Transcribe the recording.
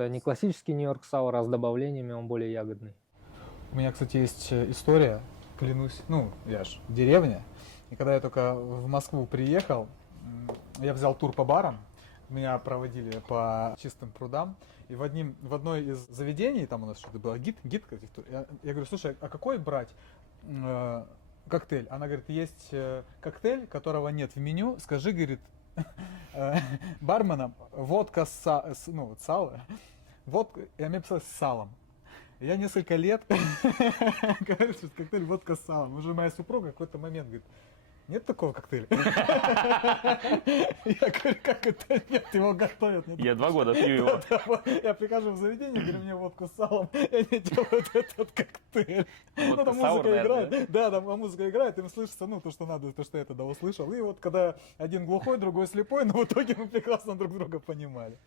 Это не классический Нью-Йорк Сауэр, а с добавлениями, он более ягодный. У меня, кстати, есть история, клянусь, ну, я ж в деревне, и когда я только в Москву приехал, я взял тур по барам, меня проводили по чистым прудам, и в одной из заведений, там у нас что-то было, гид, я говорю, слушай, а какой брать коктейль? Она говорит, есть коктейль, которого нет в меню, скажи, говорит, барменам, водка ну, сало, водка, и мне писалось с салом. Я несколько лет говорю, что коктейль водка с салом. Уже моя супруга в какой-то момент говорит, нет такого коктейля? Я говорю, как это нет, его готовят. Я 2 года пью его. Я прихожу в заведение, говорю, мне водку с салом, и они делают этот коктейль. Ну, там музыка играет, да, там музыка играет, им слышится, ну, то, что надо, то, что я тогда услышал. И вот когда один глухой, другой слепой, но в итоге мы прекрасно друг друга понимали.